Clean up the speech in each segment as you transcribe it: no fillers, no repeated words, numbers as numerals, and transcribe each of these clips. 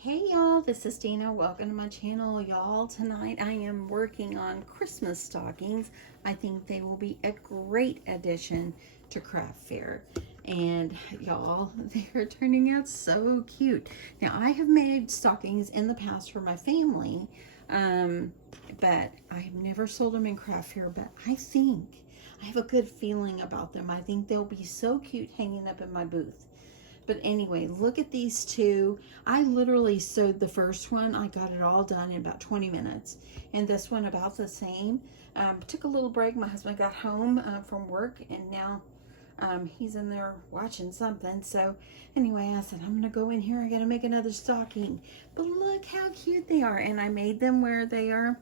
Hey y'all, this is Dina. Welcome to my channel, y'all. Tonight I am working on Christmas stockings. I think they will be a great addition to craft fair. And y'all, they're turning out so cute. Now I have made stockings in the past for my family, but I've never sold them in craft fair, but I have a good feeling about them. I think they'll be so cute hanging up in my booth. But anyway, look at these two. I literally sewed the first one. I got it all done in about 20 minutes. And this one about the same. Took a little break. My husband got home from work and now he's in there watching something. So anyway, I said, I'm gonna go in here. I gotta make another stocking. But look how cute they are. And I made them where they are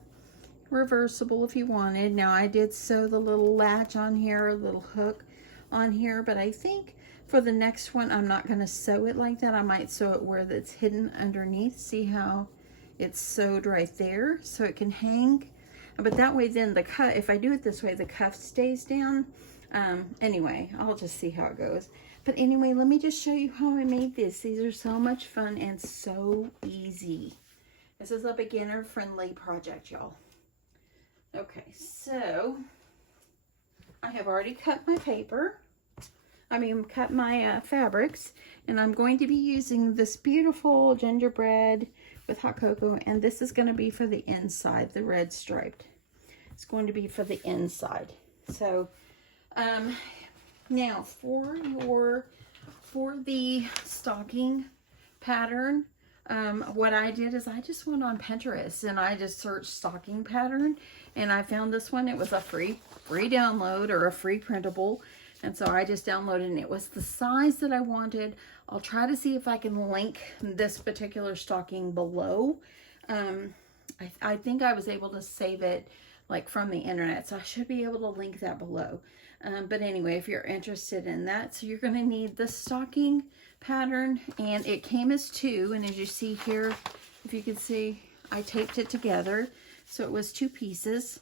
reversible if you wanted. Now I did sew the little latch on here, a little hook on here, but I think for the next one, I'm not going to sew it like that. I might sew it where it's hidden underneath. See how it's sewed right there so it can hang. But that way then the cuff, if I do it this way, the cuff stays down. Anyway, I'll just see how it goes. But anyway, let me just show you how I made this. These are so much fun and so easy. This is a beginner-friendly project, y'all. Okay, so I have already cut my paper. Cut my fabrics, and I'm going to be using this beautiful gingerbread with hot cocoa, and this is going to be for the inside, the red striped. It's going to be for the inside. So, now for the stocking pattern, what I did is I just went on Pinterest and I just searched stocking pattern, and I found this one. It was a free download or a free printable. And so I just downloaded, and it was the size that I wanted. I'll try to see if I can link this particular stocking below. I think I was able to save it like from the internet, so I should be able to link that below. But anyway, if you're interested in that, so you're going to need the stocking pattern, and it came as two. And as you see here, if you can see, I taped it together, so it was two pieces.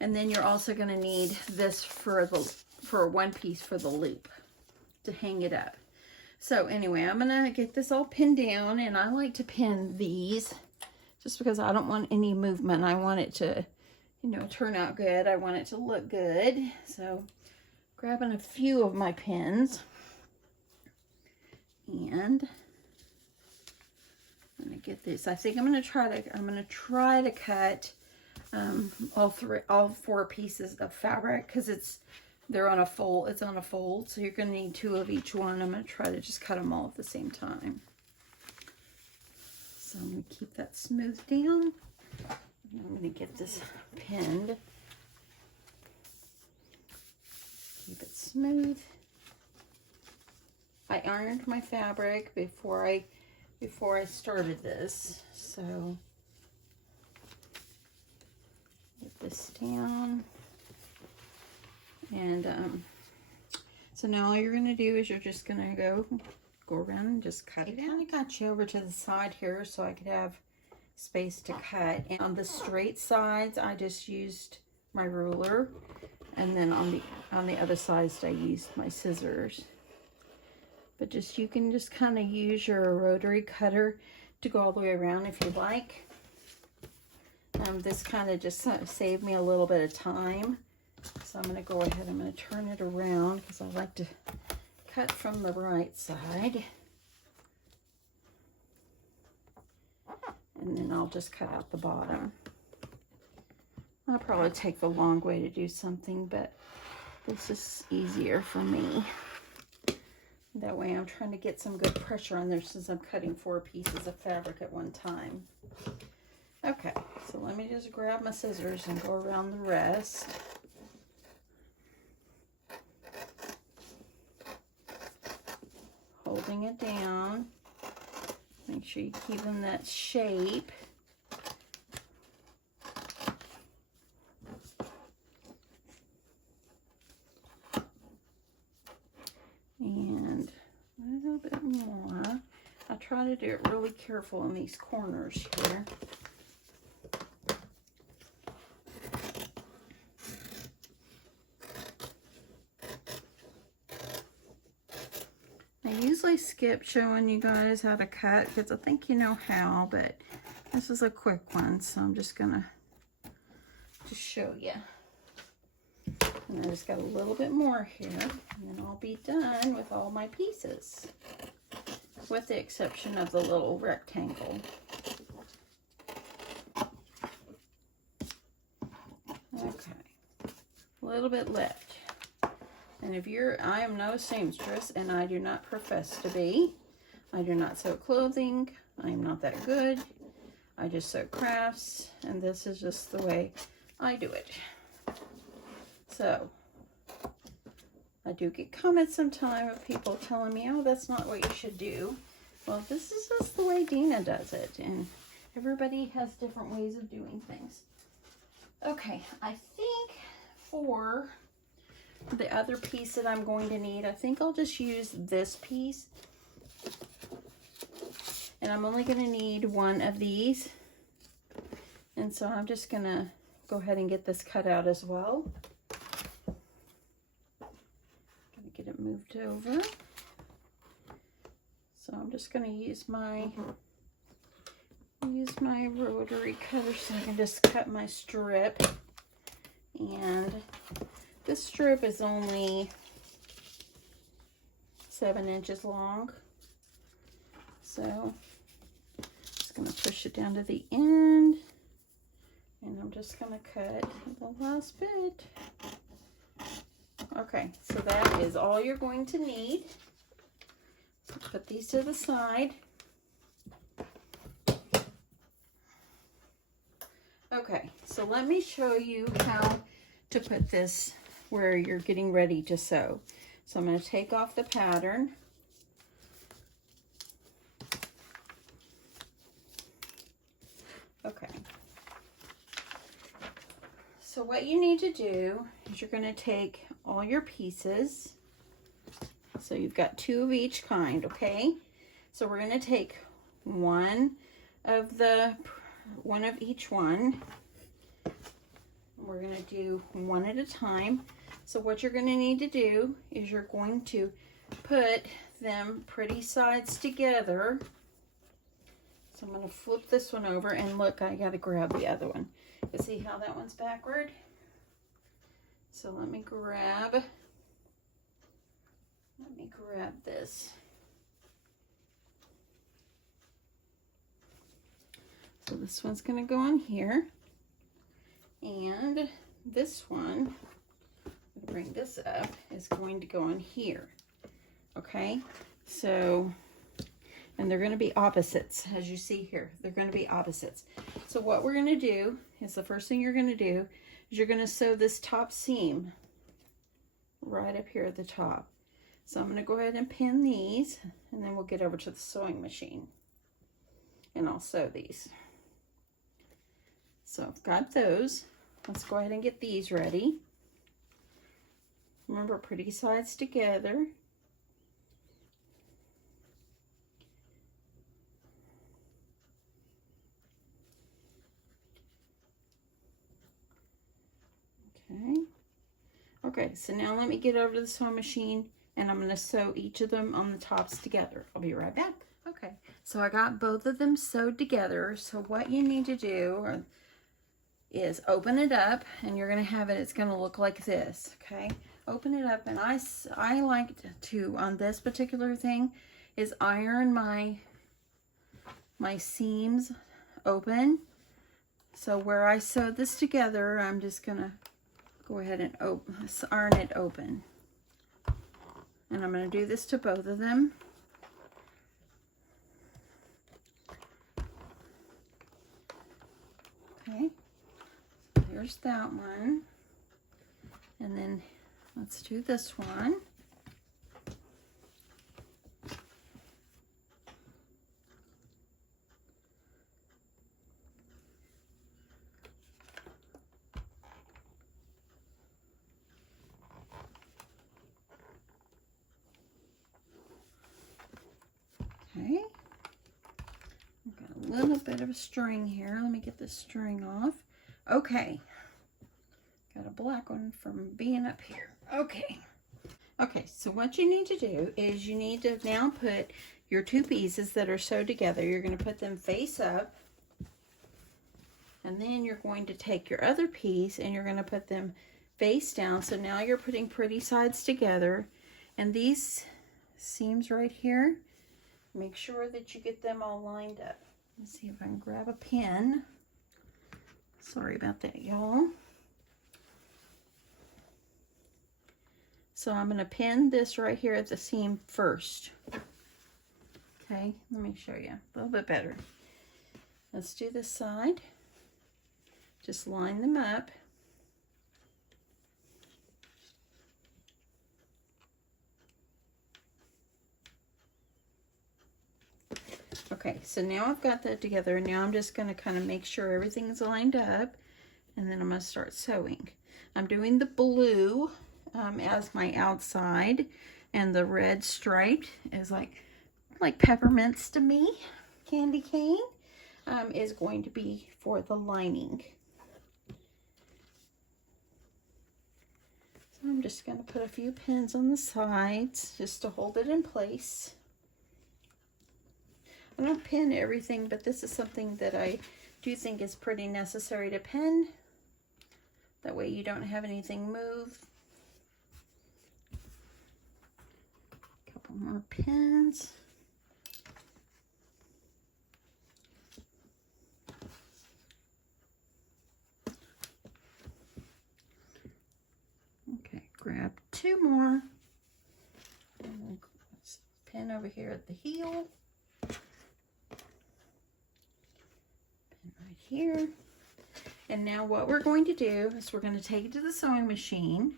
And then you're also going to need this for one piece for the loop to hang it up. So anyway, I'm gonna get this all pinned down, and I like to pin these just because I don't want any movement. I want it to, turn out good. I want it to look good. So grabbing a few of my pins, and I'm gonna get this. I think I'm gonna try to cut all four pieces of fabric, because they're on a fold. It's on a fold, so you're going to need two of each one. I'm going to try to just cut them all at the same time. So I'm going to keep that smoothed down. And I'm going to get this pinned. Keep it smooth. I ironed my fabric before I started this, so get this down. And so now all you're going to do is you're just going to go around and just cut it out. I kind of got you over to the side here so I could have space to cut. And on the straight sides, I just used my ruler, and then on the other sides, I used my scissors. But you can just kind of use your rotary cutter to go all the way around if you like. This kind of just saved me a little bit of time. So I'm going to go ahead, I'm going to turn it around because I like to cut from the right side. And then I'll just cut out the bottom. I'll probably take the long way to do something, but this is easier for me. That way I'm trying to get some good pressure on there since I'm cutting 4 pieces of fabric at one time. Okay, so let me just grab my scissors and go around the rest. Holding it down. Make sure you keep in that shape. And a little bit more. I try to do it really careful in these corners here. I usually skip showing you guys how to cut because I think you know how, but this is a quick one, so I'm just gonna just show you. And I just got a little bit more here, and then I'll be done with all my pieces, with the exception of the little rectangle. Okay, a little bit left. And if I am no seamstress, and I do not profess to be. I do not sew clothing. I am not that good. I just sew crafts, and this is just the way I do it. So, I do get comments sometimes of people telling me, oh, that's not what you should do. Well, this is just the way Dina does it, and everybody has different ways of doing things. Okay, I think for the other piece that I'm going to need, I think I'll just use this piece. And I'm only going to need one of these. And so I'm just going to go ahead and get this cut out as well. Gonna get it moved over. So I'm just going to use my rotary cutter so I can just cut my strip. And this strip is only 7 inches long. So just going to push it down to the end. And I'm just going to cut the last bit. Okay, so that is all you're going to need. Put these to the side. Okay, so let me show you how to put this where you're getting ready to sew. So I'm going to take off the pattern. Okay. So what you need to do is you're going to take all your pieces. So you've got 2 of each kind, okay? So we're going to take one of each one. We're going to do one at a time. So what you're going to need to do is you're going to put them pretty sides together. So I'm going to flip this one over, and look, I got to grab the other one. You see how that one's backward? So let me grab this. So this one's going to go on here. And this one, I'm going to bring this up, is going to go on here. Okay? So, and they're going to be opposites, as you see here. They're going to be opposites. So what we're going to do is, the first thing you're going to do is you're going to sew this top seam right up here at the top. So I'm going to go ahead and pin these, and then we'll get over to the sewing machine. And I'll sew these. So I've got those. Let's go ahead and get these ready. Remember, pretty sides together. Okay. Okay, so now let me get over to the sewing machine, and I'm going to sew each of them on the tops together. I'll be right back. Okay, so I got both of them sewed together. So what you need to do is open it up, and you're going to have it, it's going to look like this, okay? Open it up, and I like to, on this particular thing, is iron my seams open. So where I sewed this together, I'm just going to go ahead and iron it open. And I'm going to do this to both of them. Okay. There's that one. And then let's do this one. Okay. I've got a little bit of a string here. Let me get this string off. Okay. Got a black one from being up here. Okay. Okay, so what you need to do is you need to now put your two pieces that are sewed together. You're going to put them face up. And then you're going to take your other piece and you're going to put them face down. So now you're putting pretty sides together. And these seams right here, make sure that you get them all lined up. Let's see if I can grab a pin. Sorry about that, y'all. So I'm going to pin this right here at the seam first. Okay, let me show you a little bit better. Let's do this side. Just line them up. Okay, so now I've got that together. Now I'm just going to kind of make sure everything's lined up, and then I'm going to start sewing. I'm doing the blue as my outside, and the red striped is like peppermints to me. Candy cane is going to be for the lining. So I'm just going to put a few pins on the sides just to hold it in place. I don't pin everything, but this is something that I do think is pretty necessary to pin. That way you don't have anything move. A couple more pins. Okay, grab two more. And then pin over here at the heel. Right here. And now what we're going to do is we're going to take it to the sewing machine.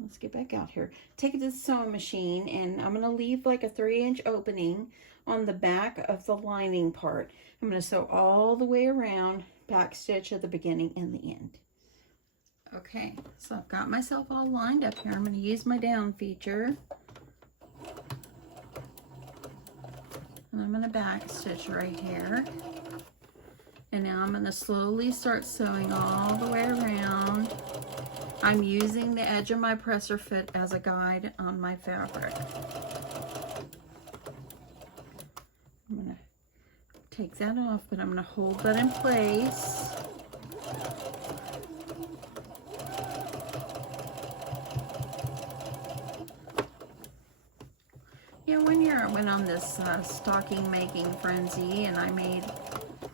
Let's get back out here. Take it to the sewing machine, and I'm going to leave like a 3-inch opening on the back of the lining part. I'm going to sew all the way around, back stitch at the beginning and the end. Okay, so I've got myself all lined up here. I'm going to use my down feature. And I'm going to back stitch right here. And now I'm going to slowly start sewing all the way around. I'm using the edge of my presser foot as a guide on my fabric. I'm going to take that off, but I'm going to hold that in place. Yeah, went on this stocking making frenzy, and I made,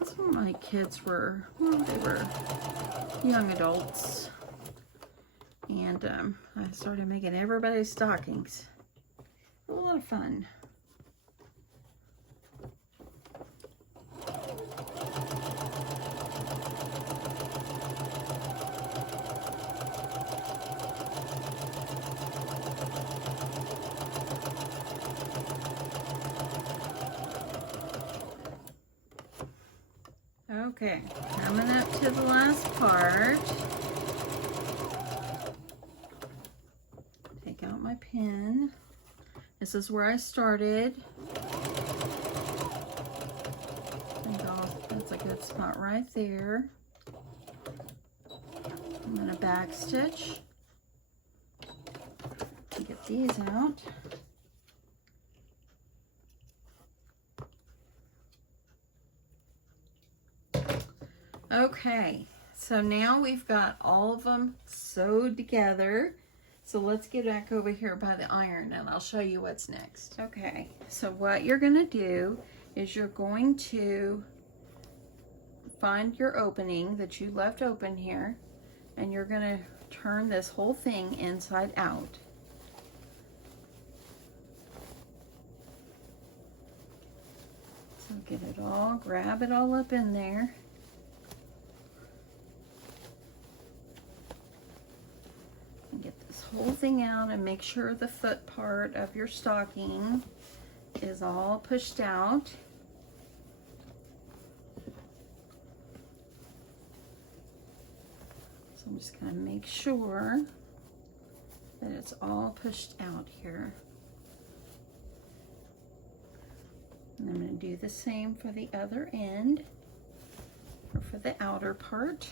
some of my kids were, well, they were young adults, and I started making everybody's stockings. A lot of fun. Okay, coming up to the last part. Take out my pin. This is where I started. That's a good spot right there. I'm going to back stitch to get these out. Okay, so now we've got all of them sewed together. So let's get back over here by the iron and I'll show you what's next. Okay, so what you're going to do is you're going to find your opening that you left open here, and you're going to turn this whole thing inside out. So get it all, grab it all up in there. And get this whole thing out and make sure the foot part of your stocking is all pushed out. So I'm just going to make sure that it's all pushed out here. And I'm going to do the same for the other end, or for the outer part.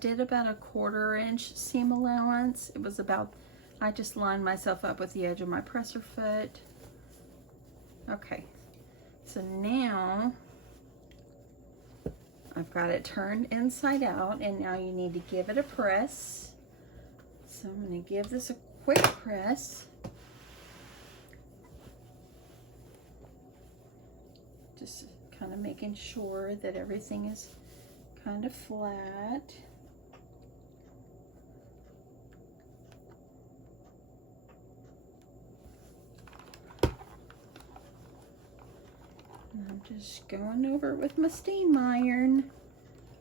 did about a 1/4 inch seam allowance. It was about, I just lined myself up with the edge of my presser foot. Okay, so now I've got it turned inside out, and now you need to give it a press. So I'm going to give this a quick press. Just kind of making sure that everything is kind of flat. And I'm just going over it with my steam iron.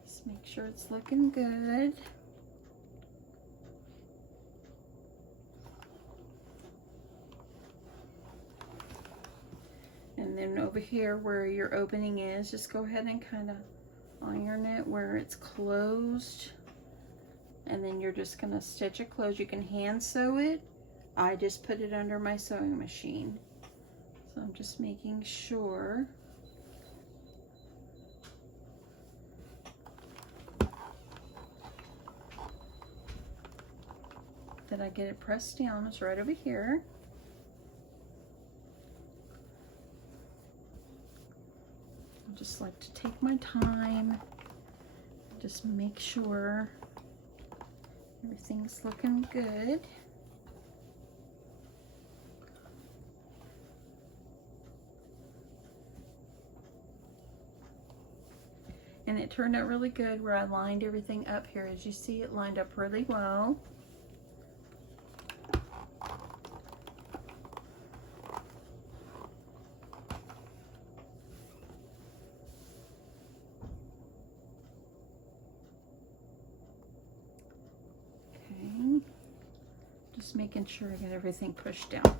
Just make sure it's looking good. And then over here where your opening is, just go ahead and kind of iron it where it's closed. And then you're just going to stitch it closed. You can hand sew it. I just put it under my sewing machine. So I'm just making sure that I get it pressed down. It's right over here. I just like to take my time, just make sure everything's looking good. And it turned out really good where I lined everything up here. As you see, it lined up really well. Okay, just making sure I get everything pushed down.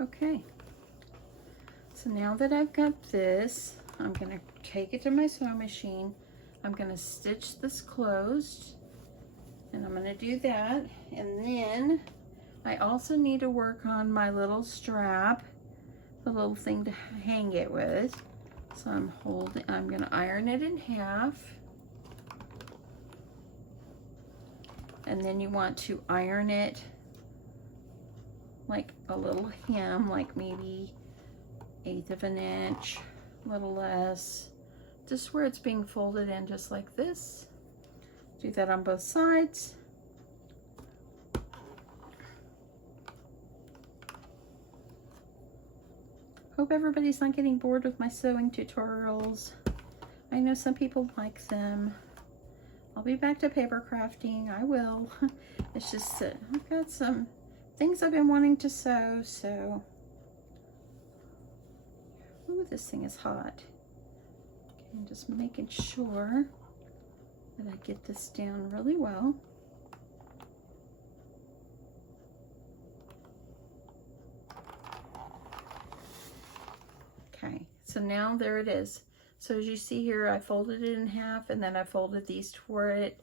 Okay. So now that I've got this, I'm going to take it to my sewing machine. I'm going to stitch this closed, and I'm going to do that. And then I also need to work on my little strap, the little thing to hang it with. So I'm going to iron it in half. And then you want to iron it like a little hem, like maybe 1/8 of an inch, a little less, just where it's being folded in, just like this. Do that on both sides. Hope everybody's not getting bored with my sewing tutorials. I know some people like them. I'll be back to paper crafting. I will. It's just that I've got some things I've been wanting to sew, so. Ooh, this thing is hot. Okay, I'm just making sure that I get this down really well. Okay, so now there it is. So as you see here, I folded it in half, and then I folded these toward it,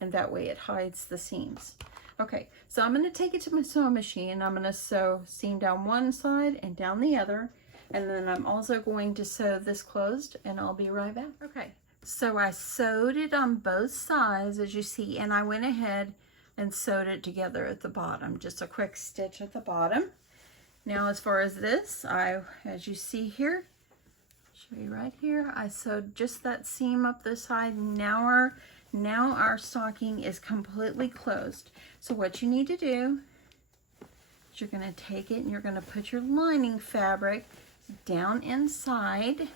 and that way it hides the seams. Okay, so I'm going to take it to my sewing machine. I'm going to sew seam down one side and down the other. And then I'm also going to sew this closed, and I'll be right back. Okay, so I sewed it on both sides, as you see, and I went ahead and sewed it together at the bottom. Just a quick stitch at the bottom. Now as far as this, as you see here, show you right here, I sewed just that seam up this side. Now our stocking is completely closed. So what you need to do is you're going to take it and you're going to put your lining fabric down inside.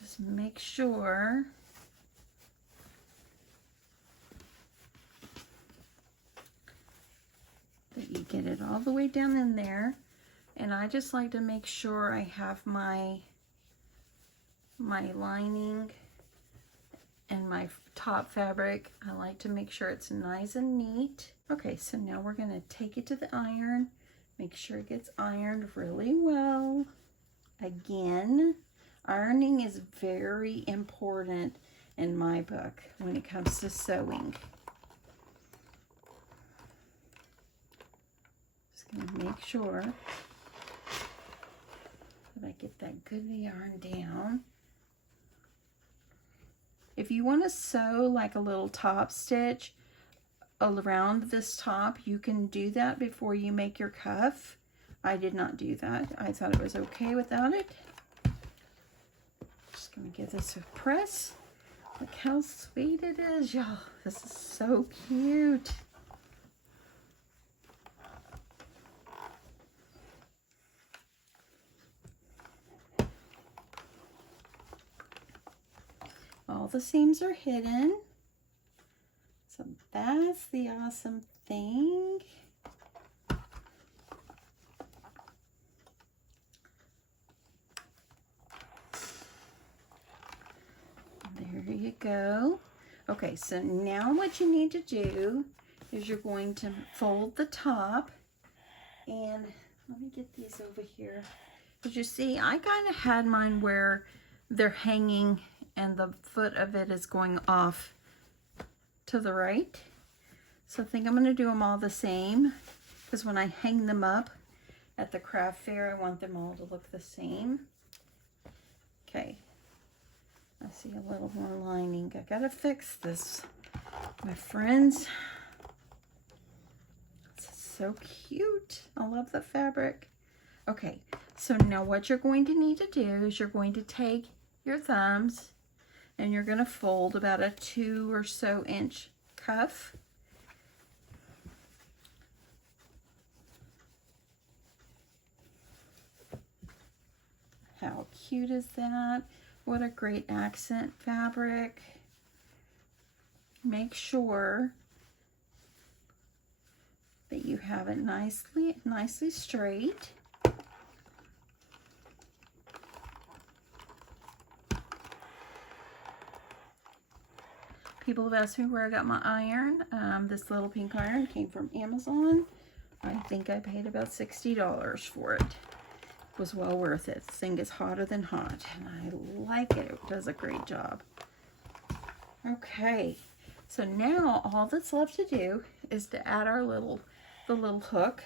Just make sure that you get it all the way down in there. And I just like to make sure I have my lining and my top fabric. I like to make sure it's nice and neat. Okay, so now we're going to take it to the iron. Make sure it gets ironed really well. Again, ironing is very important in my book when it comes to sewing. Just gonna make sure that I get that good yarn down. If you want to sew like a little top stitch around this top, you can do that before you make your cuff. I did not do that. I thought it was okay without it. Just gonna give this a press. Look how sweet it is, y'all. This is so cute. All the seams are hidden. So that's the awesome thing. There you go. Okay, so now what you need to do is you're going to fold the top, and let me get these over here. As you see, I kind of had mine where they're hanging and the foot of it is going off to the right. So I think I'm going to do them all the same, because when I hang them up at the craft fair, I want them all to look the same. Okay, I see a little more lining. I gotta fix this, my friends. This is so cute. I love the fabric. Okay, so now what you're going to need to do is you're going to take your thumbs and you're going to fold about a 2 or so inch cuff. How cute is that? What a great accent fabric. Make sure that you have it nicely straight. People have asked me where I got my iron. This little pink iron came from Amazon. I think I paid about $60 for it. It was well worth it. This thing is hotter than hot, and I like it. It does a great job. Okay, so now all that's left to do is to add our the little hook.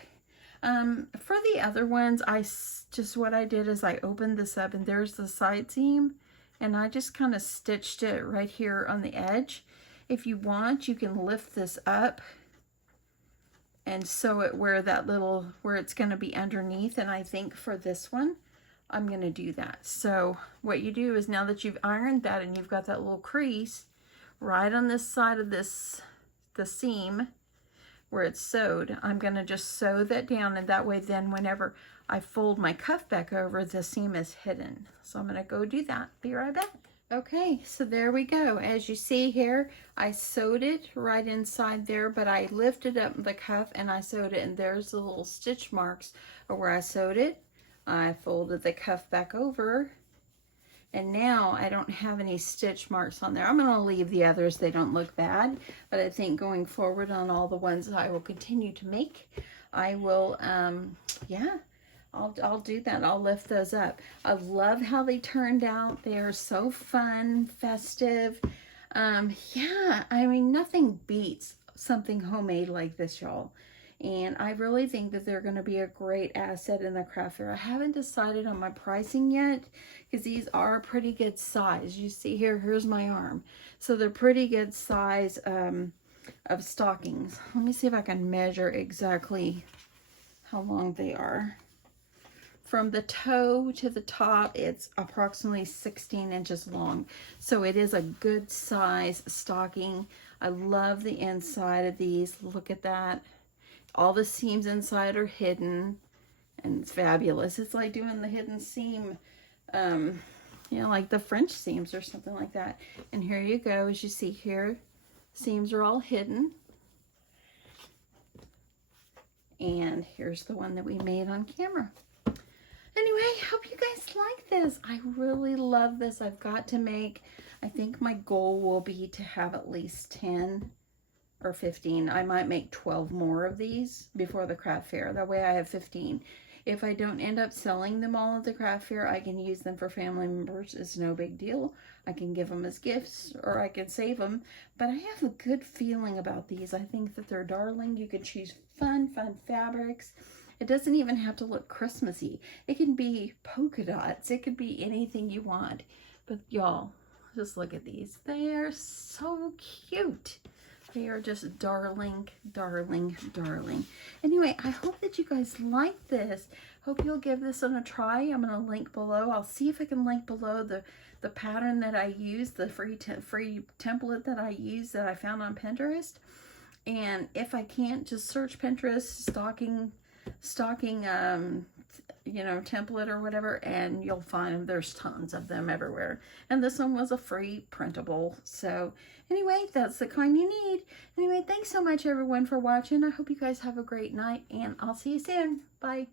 For the other ones, what I did is I opened this up, and there's the side seam, and I just kind of stitched it right here on the edge. If you want, you can lift this up and sew it where it's going to be underneath. And I think for this one, I'm going to do that. So what you do is, now that you've ironed that and you've got that little crease right on this side of the seam where it's sewed, I'm going to just sew that down, and that way then whenever I fold my cuff back over, the seam is hidden. So I'm going to go do that. Be right back. Okay, so there we go. As you see here, I sewed it right inside there, but I lifted up the cuff and I sewed it, and there's the little stitch marks of where I sewed it. I folded the cuff back over, and now I don't have any stitch marks on there. I'm going to leave the others. They don't look bad, but I think going forward on all the ones that I will continue to make, I will, yeah, I'll do that. I'll lift those up. I love how they turned out. They are so fun, festive. Yeah, I mean, nothing beats something homemade like this, y'all. And I really think that they're going to be a great asset in the craft fair. I haven't decided on my pricing yet, because these are a pretty good size. You see here, here's my arm. So they're pretty good size of stockings. Let me see if I can measure exactly how long they are. From the toe to the top, it's approximately 16 inches long. So it is a good size stocking. I love the inside of these. Look at that. All the seams inside are hidden, and it's fabulous. It's like doing the hidden seam, you know, like the French seams or something like that. And here you go. As you see here, seams are all hidden. And here's the one that we made on camera. Anyway, hope you guys like this. I really love this. I've got to make, I think my goal will be to have at least 10 or 15. I might make 12 more of these before the craft fair. That way I have 15. If I don't end up selling them all at the craft fair, I can use them for family members. It's no big deal. I can give them as gifts, or I can save them. But I have a good feeling about these. I think that they're darling. You can choose fun fabrics. It doesn't even have to look Christmassy. It can be polka dots. It could be anything you want. But y'all, just look at these. They are so cute. They are just darling, darling, darling. Anyway, I hope that you guys like this. Hope you'll give this one a try. I'm going to link below. I'll see if I can link below the pattern that I use, the free template that I use that I found on Pinterest. And if I can't, just search Pinterest stocking template or whatever, and you'll find them. There's tons of them everywhere. And this one was a free printable. So anyway, that's the kind you need. Anyway, thanks so much everyone for watching. I hope you guys have a great night, and I'll see you soon. Bye.